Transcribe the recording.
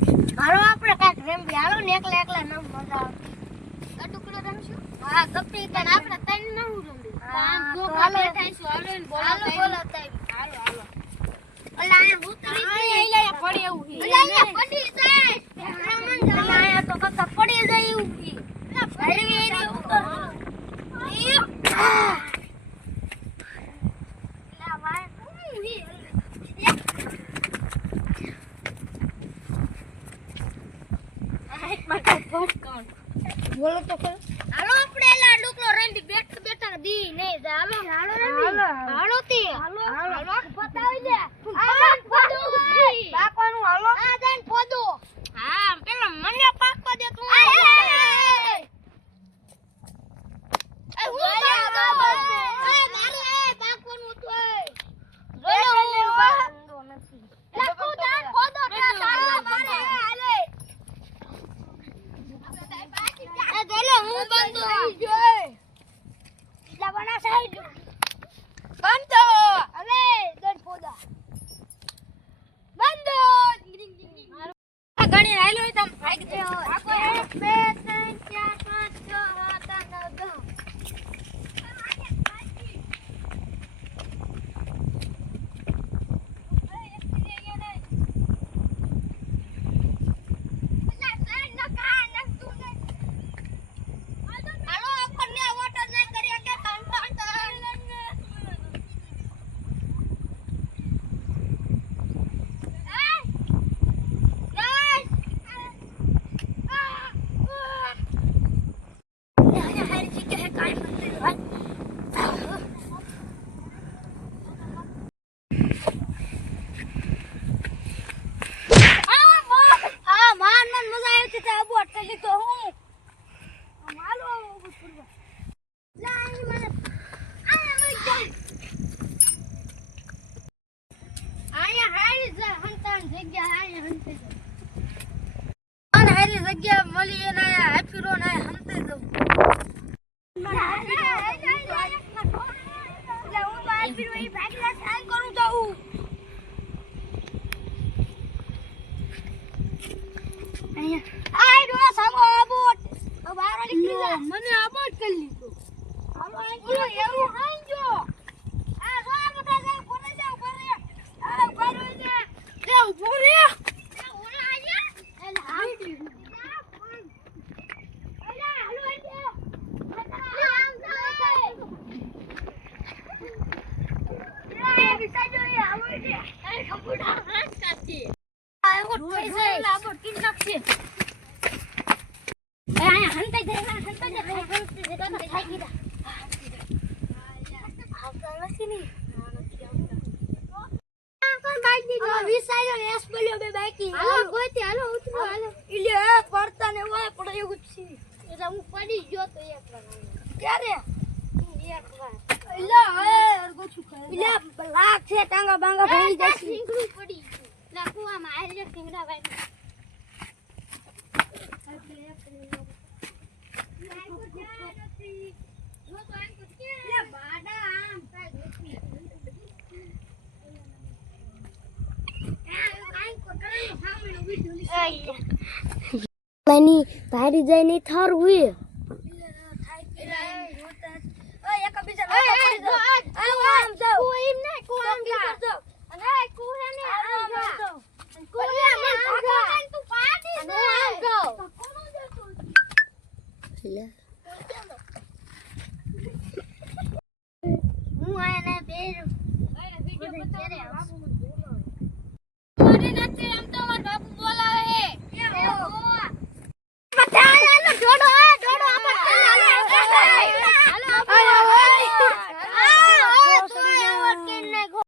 હાલો આપણે કાક રમી હાલો ને એકલા એકલા ન મજા આવે કટુકડો રમશું હા કપડી તને આપણે તને ન હું રમી આમ ગોખા બેઠાઈશું હાલો ને બોલો તાઈ હાલો અલા આ ઉતરી આયા પડી એવું અલા અહીંયા પડી જાય અલા આયા તો કકા પડી જાય એવું કી અલા ભરવી એરી ઉતર અલા વાય કોઈ બોલો તો હાલો આપણે એલા ડુકલો રંડી બેઠા દી નહીં જા હાલો હાલો તી હાલો બતાવી દે આ ફોદો પાકવાનું હાલો આ જઈને ફોદો હા પેલા મને પાકવા દે તું એ મારે પાકવાનું તો જોલો વાંધો નથી એટલે તું જા ફોદો તારા મારે હાલે જોલો હું બંધો જોય લાવના સાઈડ બંધો હવે દન પોદા બંધો આ ગણી હાલો તમ ભાગ દે 1 2 3 4 5 6 7 8 9 જગ્યા મળી એના હેપીરો ના હંતે દઉં મને આબોટ કરી લીધો એવું હાંજો આ બધા જાય કોને જાવ કરે આ ઉભો રે ઉભો રે હું પડી ગયો તો એક વાર ક્યારે એક વાર એલા હે અરગો છુખા એલા લાખ છે ટાંગા બાંગા ભરી જશે નીકળું પડી ના કુવામાં આરે ઠીંગડા વાઈ ની ભારી જાય ની થાર હોય હું આને બે